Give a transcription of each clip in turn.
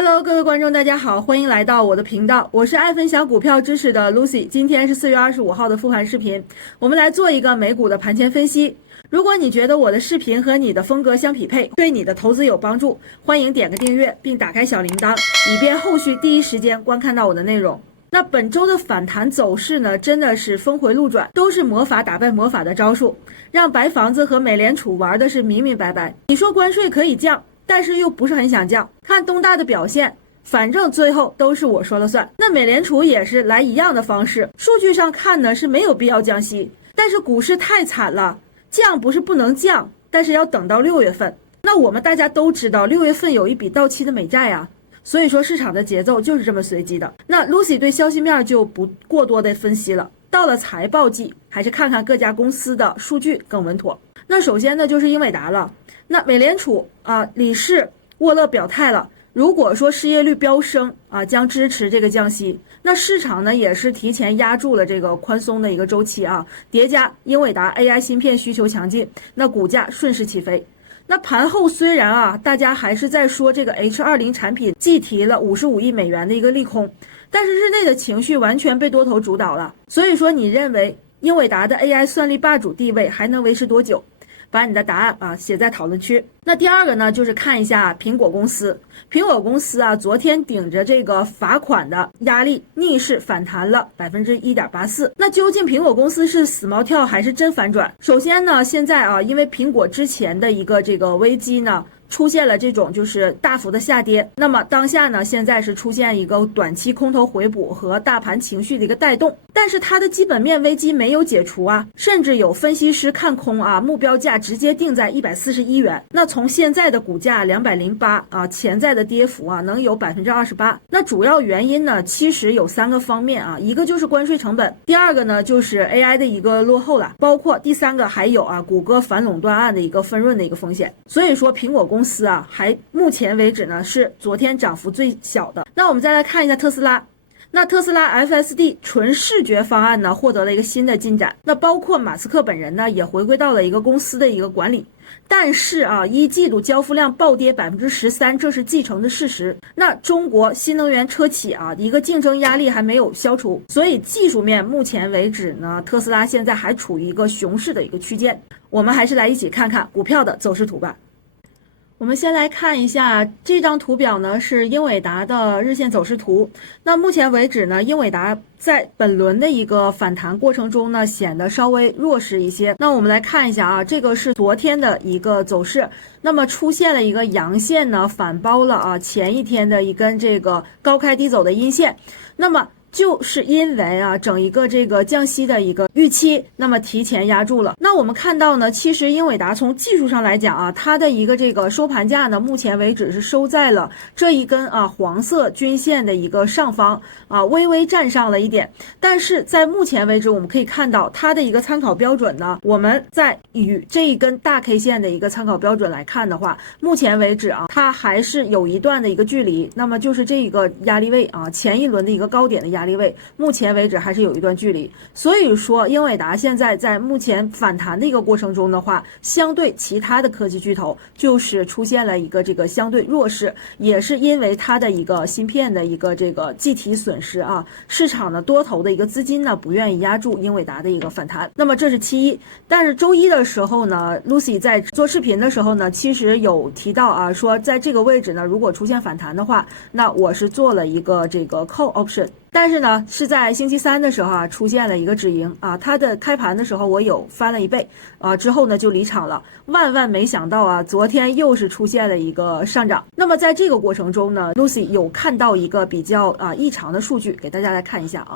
Hello，各位观众，大家好，欢迎来到我的频道，我是爱分享股票知识的 Lucy。今天是4月25号的复盘视频，我们来做一个美股的盘前分析。如果你觉得我的视频和你的风格相匹配，对你的投资有帮助，欢迎点个订阅，并打开小铃铛，以便后续第一时间观看到我的内容。那本周的反弹走势呢，真的是峰回路转，都是魔法打败魔法的招数，让白房子和美联储玩的是明明白白。你说关税可以降，但是又不是很想降，看东大的表现，反正最后都是我说了算。那美联储也是来一样的方式，数据上看呢是没有必要降息，但是股市太惨了，降不是不能降，但是要等到6月份。那我们大家都知道6月份有一笔到期的美债啊，所以说市场的节奏就是这么随机的。那 Lucy 对消息面就不过多的分析了，到了财报季还是看看各家公司的数据更稳妥。那首先呢就是英伟达了，那美联储理事沃勒表态了，如果说失业率飙升将支持这个降息。那市场呢也是提前压住了这个宽松的一个周期叠加英伟达 AI 芯片需求强劲，那股价顺势起飞。那盘后虽然大家还是在说这个 H20 产品计提了55亿美元的一个利空，但是日内的情绪完全被多头主导了。所以说你认为英伟达的 AI 算力霸主地位还能维持多久？把你的答案写在讨论区。那第二个呢，就是看一下苹果公司。苹果公司昨天顶着这个罚款的压力，逆势反弹了 1.84%。那究竟苹果公司是死猫跳还是真反转？首先呢，现在因为苹果之前的一个这个危机呢，出现了这种就是大幅的下跌，那么当下呢，现在是出现一个短期空头回补和大盘情绪的一个带动，但是它的基本面危机没有解除甚至有分析师看空目标价直接定在141元。那从现在的股价208潜在的跌幅能有 28%。那主要原因呢，其实有3个方面一个就是关税成本，第二个呢就是 AI 的一个落后了，包括第3个还有谷歌反垄断案的一个分润的一个风险。所以说苹果公司还目前为止呢是昨天涨幅最小的。那我们再来看一下特斯拉。那特斯拉 FSD 纯视觉方案呢获得了一个新的进展，那包括马斯克本人呢也回归到了一个公司的一个管理，但是一季度交付量暴跌 13%， 这是既成的事实。那中国新能源车企一个竞争压力还没有消除，所以技术面目前为止呢，特斯拉现在还处于一个熊市的一个区间。我们还是来一起看看股票的走势图吧。我们先来看一下这张图表呢，是英伟达的日线走势图。那目前为止呢，英伟达在本轮的一个反弹过程中呢，显得稍微弱势一些。那我们来看一下这个是昨天的一个走势。那么出现了一个阳线呢，反包了前一天的一根这个高开低走的阴线。那么就是因为整一个这个降息的一个预期，那么提前压住了。那我们看到呢，其实英伟达从技术上来讲它的一个这个收盘价呢，目前为止是收在了这一根黄色均线的一个上方微微站上了一点。但是在目前为止，我们可以看到它的一个参考标准呢，我们在与这一根大 K 线的一个参考标准来看的话，目前为止它还是有一段的一个距离。那么就是这个压力位前一轮的一个高点的压力位，目前为止还是有一段距离。所以说英伟达现在在目前反弹的一个过程中的话，相对其他的科技巨头就是出现了一个这个相对弱势，也是因为它的一个芯片的一个这个计提损失市场的多头的一个资金呢不愿意压住英伟达的一个反弹。那么这是其一。但是周一的时候呢， Lucy 在做视频的时候呢，其实有提到说在这个位置呢，如果出现反弹的话，那我是做了一个这个 call option。但是呢，是在星期三的时候出现了一个止盈它的开盘的时候我有翻了1倍之后呢就离场了。万没想到昨天又是出现了一个上涨。那么在这个过程中呢， Lucy 有看到一个比较异常的数据，给大家来看一下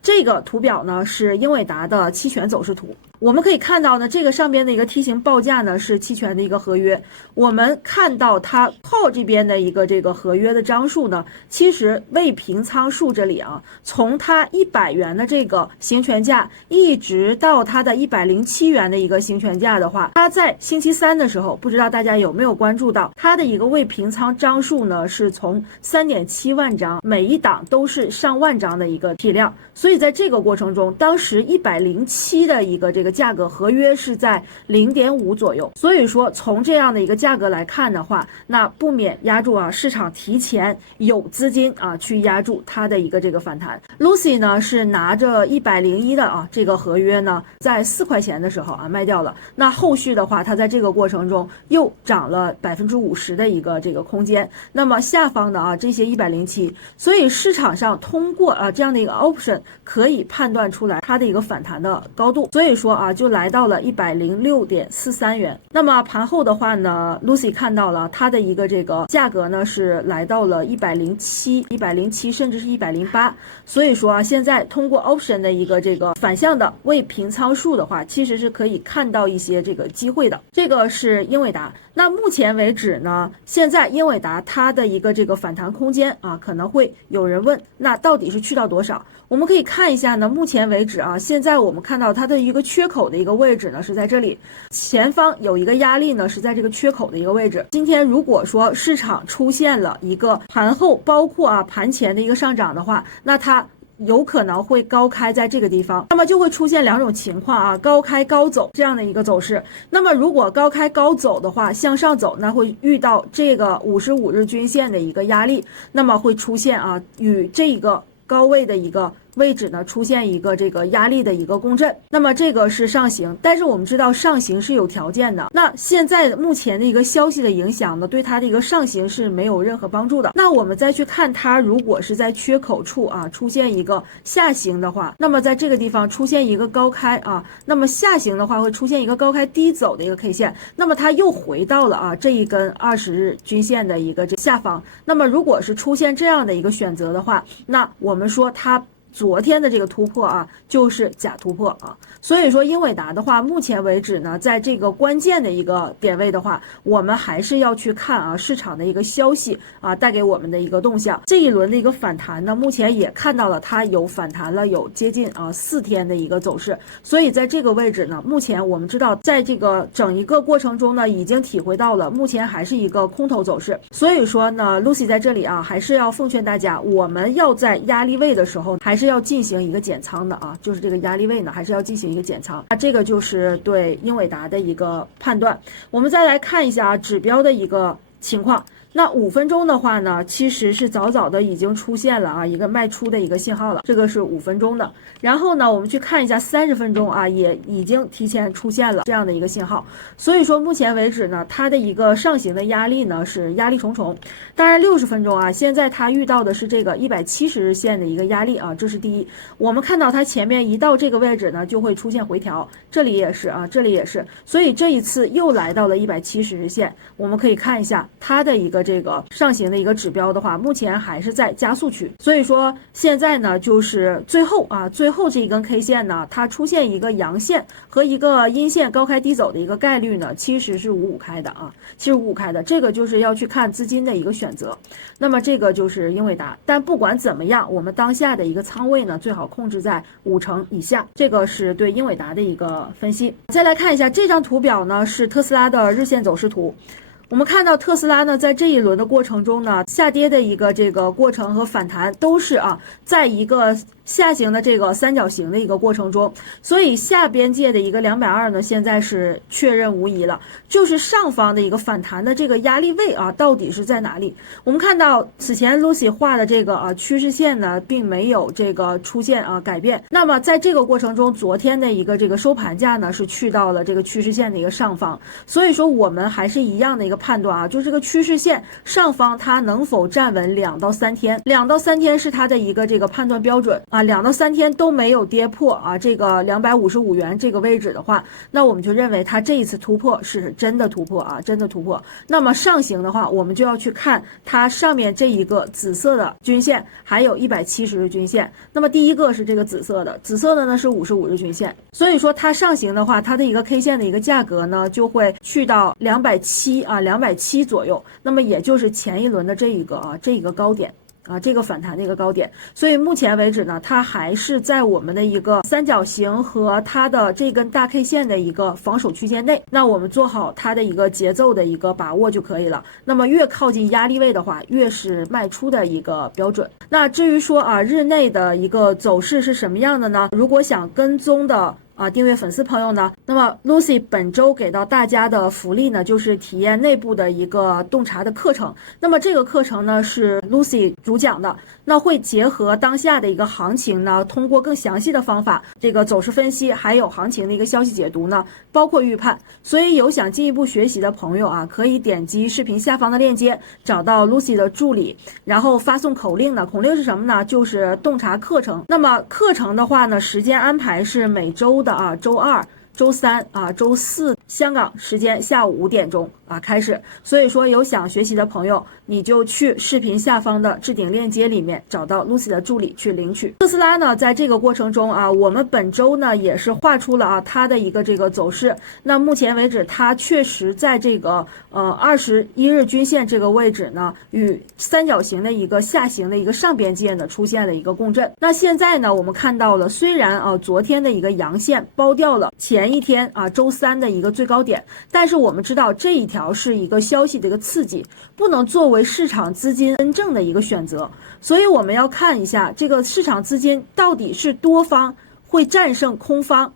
这个图表呢是英伟达的期权走势图。我们可以看到呢，这个上边的一个梯形报价呢是期权的一个合约。我们看到它 call 这边的一个这个合约的张数呢，其实未平仓数这里从它100元的这个行权价一直到它的107元的一个行权价的话，它在星期三的时候，不知道大家有没有关注到它的一个未平仓张数呢，是从 3.7 万张，每一档都是上万张的一个体量。所所以在这个过程中，当时107的一个这个价格合约是在0.5左右，所以说从这样的一个价格来看的话，那不免压住市场提前有资金去压住它的一个这个反弹。Lucy 呢是拿着101的这个合约呢，在4块钱的时候卖掉了。那后续的话，它在这个过程中又涨了50%的一个这个空间。那么下方的这些107，所以市场上通过这样的一个 option 可以判断出来它的一个反弹的高度，所以说就来到了106.43元。那么盘后的话呢 ，Lucy 看到了它的一个这个价格呢是来到了107，甚至是108。所以说现在通过 option 的一个这个反向的未平仓数的话，其实是可以看到一些这个机会的。这个是英伟达。那目前为止呢，现在英伟达它的一个这个反弹空间可能会有人问，那到底是去到多少？我们可以看一下呢，目前为止现在我们看到它的一个缺口的一个位置呢是在这里，前方有一个压力呢是在这个缺口的一个位置。今天如果说市场出现了一个盘后包括盘前的一个上涨的话，那它有可能会高开在这个地方，那么就会出现2种情况高开高走这样的一个走势。那么如果高开高走的话，向上走，那会遇到这个55日均线的一个压力，那么会出现与这个高位的一个位置呢出现一个这个压力的一个共振，那么这个是上行。但是我们知道上行是有条件的，那现在目前的一个消息的影响呢，对它的一个上行是没有任何帮助的。那我们再去看它，如果是在缺口处出现一个下行的话，那么在这个地方出现一个高开那么下行的话会出现一个高开低走的一个 K 线，那么它又回到了这一根20日均线的一个下方。那么如果是出现这样的一个选择的话，那我们说它昨天的这个突破就是假突破所以说英伟达的话，目前为止呢，在这个关键的一个点位的话，我们还是要去看市场的一个消息带给我们的一个动向。这一轮的一个反弹呢，目前也看到了它有反弹了，有接近4天的一个走势。所以在这个位置呢，目前我们知道，在这个整一个过程中呢，已经体会到了目前还是一个空头走势。所以说呢 ，Lucy 在这里还是要奉劝大家，我们要在压力位的时候，还是要进行一个减仓的就是这个压力位呢，还是要进行一个减仓。这个就是对英伟达的一个判断。我们再来看一下指标的一个情况。那5分钟的话呢，其实是早早的已经出现了一个卖出的一个信号了，这个是5分钟的。然后呢，我们去看一下30分钟也已经提前出现了这样的一个信号。所以说目前为止呢，它的一个上行的压力呢是压力重重。当然60分钟现在它遇到的是这个170日线的一个压力这是第一。我们看到它前面一到这个位置呢，就会出现回调，这里也是这里也是。所以这一次又来到了170日线，我们可以看一下它的一个这个上行的一个指标的话，目前还是在加速区。所以说现在呢，就是最后这一根 K 线呢，它出现一个阳线和一个阴线高开低走的一个概率呢，其实是55开的75开的。这个就是要去看资金的一个选择。那么这个就是英伟达，但不管怎么样，我们当下的一个仓位呢，最好控制在50%以下。这个是对英伟达的一个分析。再来看一下这张图表呢，是特斯拉的日线走势图。我们看到特斯拉呢，在这一轮的过程中呢，下跌的一个这个过程和反弹都是在一个下行的这个三角形的一个过程中，所以下边界的一个220呢，现在是确认无疑了，就是上方的一个反弹的这个压力位到底是在哪里？我们看到此前 Lucy 画的这个趋势线呢，并没有这个出现改变。那么在这个过程中，昨天的一个这个收盘价呢，是去到了这个趋势线的一个上方，所以说我们还是一样的一个判断就是这个趋势线上方它能否站稳2到3天，2到3天是它的一个这个判断标准2到3天都没有跌破这个255元这个位置的话，那我们就认为它这一次突破是真的突破真的突破。那么上行的话，我们就要去看它上面这一个紫色的均线，还有170日均线。那么第一个是这个紫色的呢是55日均线，所以说它上行的话，它的一个 K 线的一个价格呢就会去到270左右，那么也就是前一轮的这一个高点。啊，这个反弹的一个高点。所以目前为止呢，它还是在我们的一个三角形和它的这根大 K 线的一个防守区间内，那我们做好它的一个节奏的一个把握就可以了。那么越靠近压力位的话，越是卖出的一个标准。那至于说啊，日内的一个走势是什么样的呢？如果想跟踪的订阅粉丝朋友呢，那么 Lucy 本周给到大家的福利呢，就是体验内部的一个洞察的课程。那么这个课程呢是 Lucy 主讲的，那会结合当下的一个行情呢，通过更详细的方法，这个走势分析，还有行情的一个消息解读呢，包括预判。所以有想进一步学习的朋友啊，可以点击视频下方的链接，找到 Lucy 的助理，然后发送口令呢，口令是什么呢？就是洞察课程。那么课程的话呢，时间安排是每周的周二、周三周四香港时间下午5点钟开始。所以说有想学习的朋友，你就去视频下方的置顶链接里面找到 Lucy 的助理去领取。特斯拉呢，在这个过程中我们本周呢也是画出了它的一个这个走势。那目前为止，它确实在这个21日均线这个位置呢，与三角形的一个下行的一个上边界呢出现了一个共振。那现在呢，我们看到了，虽然昨天的一个阳线包掉了前一天周三的一个最高点，但是我们知道这一条是一个消息的一个刺激，不能作为市场资金真正的一个选择。所以我们要看一下这个市场资金到底是多方会战胜空方，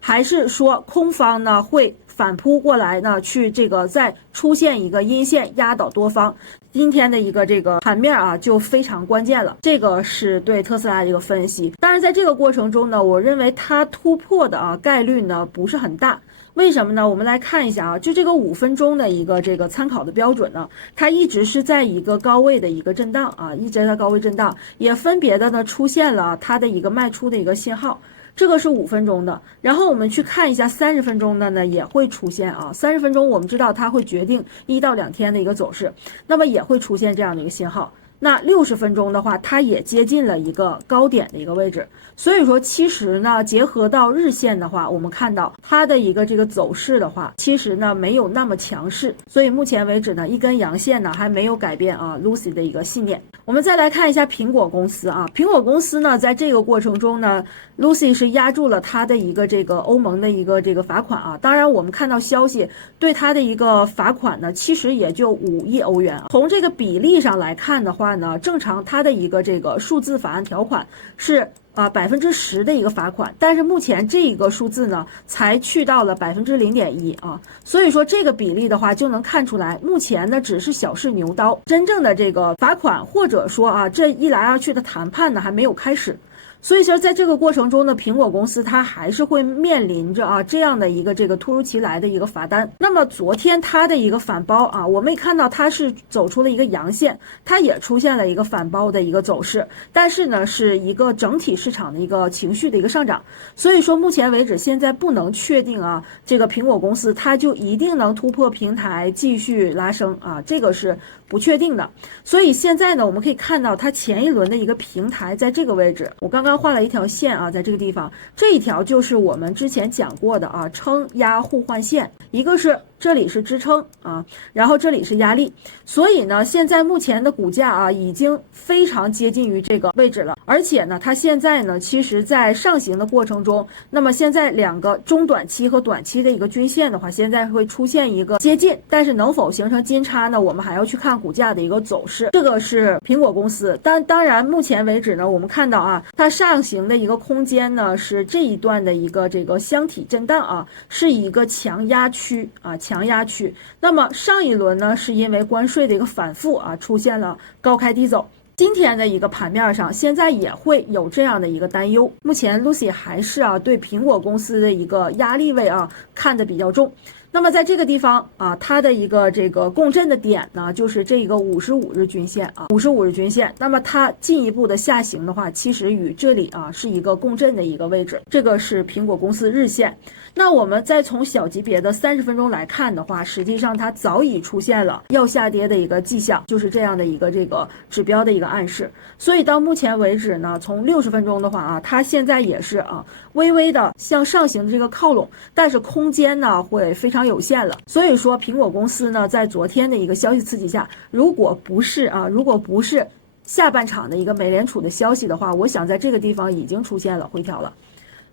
还是说空方呢会反扑过来呢，去这个再出现一个阴线压倒多方。今天的一个这个盘面就非常关键了，这个是对特斯拉的一个分析。当然在这个过程中呢，我认为它突破的概率呢不是很大。为什么呢？我们来看一下就这个5分钟的一个这个参考的标准呢，它一直是在一个高位的一个震荡一直在高位震荡，也分别的呢出现了它的一个卖出的一个信号。这个是5分钟的，然后我们去看一下30分钟的呢，也会出现30分钟我们知道它会决定1到2天的一个走势，那么也会出现这样的一个信号。那60分钟的话，它也接近了一个高点的一个位置。所以说其实呢，结合到日线的话，我们看到它的一个这个走势的话，其实呢没有那么强势。所以目前为止呢，一根阳线呢还没有改变Lucy 的一个信念。我们再来看一下苹果公司苹果公司呢，在这个过程中呢，Lucy 是压住了它的一个这个欧盟的一个这个罚款当然我们看到消息对它的一个罚款呢，其实也就5亿欧元。从这个比例上来看的话呢，正常它的一个这个数字法案条款是10%的一个罚款，但是目前这一个数字呢才去到了0.1%所以说这个比例的话就能看出来，目前呢只是小试牛刀，真正的这个罚款或者说这一来二去的谈判呢还没有开始。所以说在这个过程中呢，苹果公司它还是会面临着这样的一个这个突如其来的一个罚单。那么昨天它的一个反包我们也看到它是走出了一个阳线，它也出现了一个反包的一个走势，但是呢是一个整体市场的一个情绪的一个上涨。所以说目前为止现在不能确定这个苹果公司它就一定能突破平台继续拉升这个是不确定的。所以现在呢，我们可以看到它前一轮的一个平台在这个位置，我刚刚画了一条线在这个地方，这一条就是我们之前讲过的撑压互换线，一个是这里是支撑然后这里是压力。所以呢，现在目前的股价已经非常接近于这个位置了，而且呢，它现在呢，其实在上行的过程中，那么现在两个中短期和短期的一个均线的话，现在会出现一个接近，但是能否形成金叉呢？我们还要去看股价的一个走势。这个是苹果公司，当然目前为止呢，我们看到它上行的一个空间呢是这一段的一个这个箱体震荡是一个强压区强压区。那么上一轮呢，是因为关税的一个反复出现了高开低走。今天的一个盘面上，现在也会有这样的一个担忧。目前 Lucy 还是对苹果公司的一个压力位看得比较重。那么在这个地方它的一个这个共振的点呢，就是这个55日均线55日均线。那么它进一步的下行的话，其实与这里是一个共振的一个位置。这个是苹果公司日线。那我们再从小级别的30分钟来看的话，实际上它早已出现了要下跌的一个迹象，就是这样的一个这个指标的一个暗示。所以到目前为止呢，从60分钟的话它现在也是微微的向上行的这个靠拢，但是空间呢会非常有限了。所以说苹果公司呢，在昨天的一个消息刺激下，如果不是下半场的一个美联储的消息的话，我想在这个地方已经出现了回调了。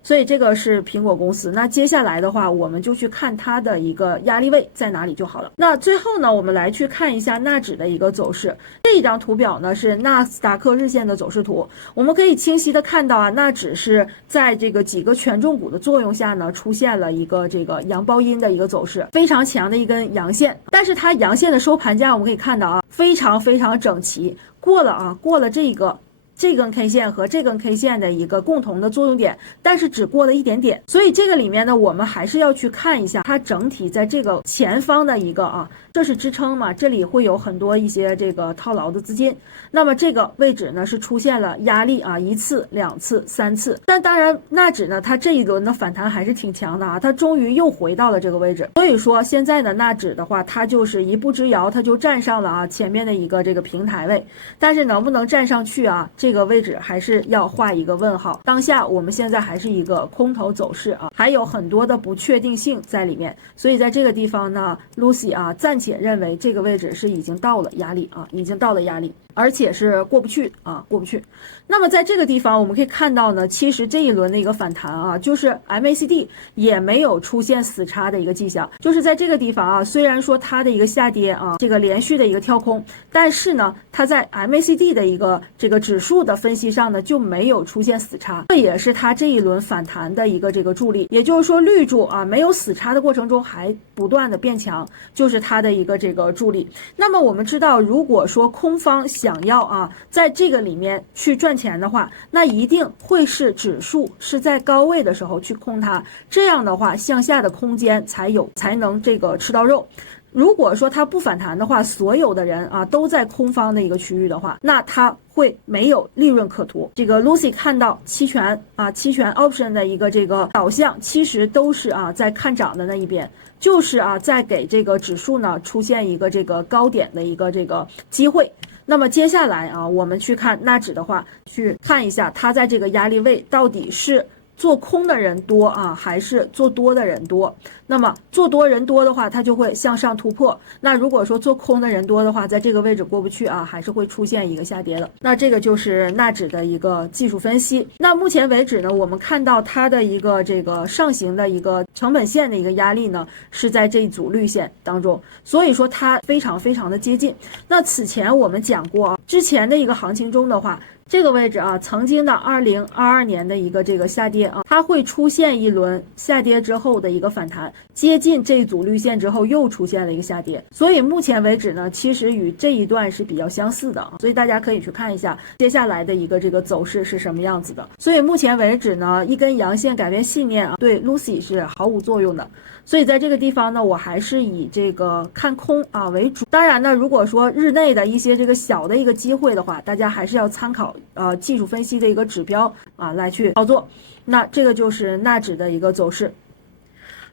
所以这个是苹果公司。那接下来的话，我们就去看它的一个压力位在哪里就好了。那最后呢，我们来去看一下纳指的一个走势。这一张图表呢是纳斯达克日线的走势图，我们可以清晰的看到啊，纳指是在这个几个权重股的作用下呢，出现了一个这个阳包阴的一个走势，非常强的一根阳线。但是它阳线的收盘价我们可以看到啊，非常整齐，过了这根 K 线和这根 K 线的一个共同的作用点，但是只过了一点点，所以这个里面呢，我们还是要去看一下它整体在这个前方的一个这是支撑嘛，这里会有很多一些这个套牢的资金，那么这个位置呢是出现了压力1次、2次、3次，但当然纳指呢，它这一轮的反弹还是挺强的它终于又回到了这个位置，所以说现在的纳指的话，它就是一步之遥，它就站上了前面的一个这个平台位，但是能不能站上去这个位置还是要画一个问号。当下我们现在还是一个空头走势还有很多的不确定性在里面，所以在这个地方呢 ，Lucy 暂且认为这个位置是已经到了压力已经到了压力，而且是过不去过不去。那么在这个地方我们可以看到呢，其实这一轮的一个反弹就是 MACD 也没有出现死叉的一个迹象，就是在这个地方虽然说它的一个下跌这个连续的一个跳空，但是呢，它在 MACD 的一个这个指数的分析上呢就没有出现死叉，这也是它这一轮反弹的一个这个助力。也就是说绿柱没有死叉的过程中还不断的变强，就是它的一个这个助力。那么我们知道，如果说空方想要在这个里面去赚钱的话，那一定会是指数是在高位的时候去空它，这样的话向下的空间才能这个吃到肉。如果说它不反弹的话，所有的人都在空方的一个区域的话，那它会没有利润可图。这个 Lucy 看到期权option 的一个这个导向，其实都是在看涨的那一边，就是在给这个指数呢出现一个这个高点的一个这个机会。那么接下来我们去看纳指的话，去看一下它在这个压力位到底是做空的人多还是做多的人多。那么做多人多的话，它就会向上突破，那如果说做空的人多的话，在这个位置过不去还是会出现一个下跌的。那这个就是纳指的一个技术分析。那目前为止呢，我们看到它的一个这个上行的一个成本线的一个压力呢是在这一组绿线当中，所以说它非常的接近。那此前我们讲过之前的一个行情中的话，这个位置曾经的2022年的一个这个下跌它会出现一轮下跌之后的一个反弹，接近这一组绿线之后又出现了一个下跌，所以目前为止呢，其实与这一段是比较相似的所以大家可以去看一下接下来的一个这个走势是什么样子的。所以目前为止呢，一根阳线改变信念对 Lucy 是毫无作用的，所以在这个地方呢，我还是以这个看空为主。当然呢，如果说日内的一些这个小的一个机会的话，大家还是要参考技术分析的一个指标来去操作。那这个就是纳指的一个走势。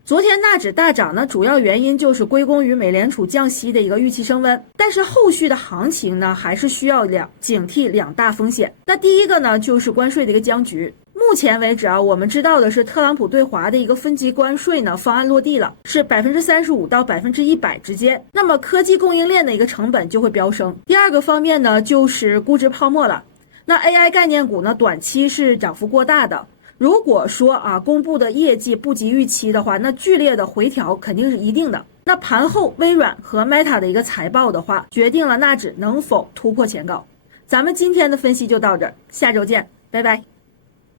昨天纳指大涨呢，主要原因就是归功于美联储降息的一个预期升温，但是后续的行情呢，还是需要警惕两大风险。那第一个呢，就是关税的一个僵局。目前为止我们知道的是特朗普对华的一个分级关税呢方案落地了，是35%到100%之间。那么科技供应链的一个成本就会飙升。第二个方面呢，就是估值泡沫了。那 AI 概念股呢，短期是涨幅过大的。如果说公布的业绩不及预期的话，那剧烈的回调肯定是一定的。那盘后微软和 Meta 的一个财报的话，决定了纳指能否突破前高。咱们今天的分析就到这儿，下周见，拜拜。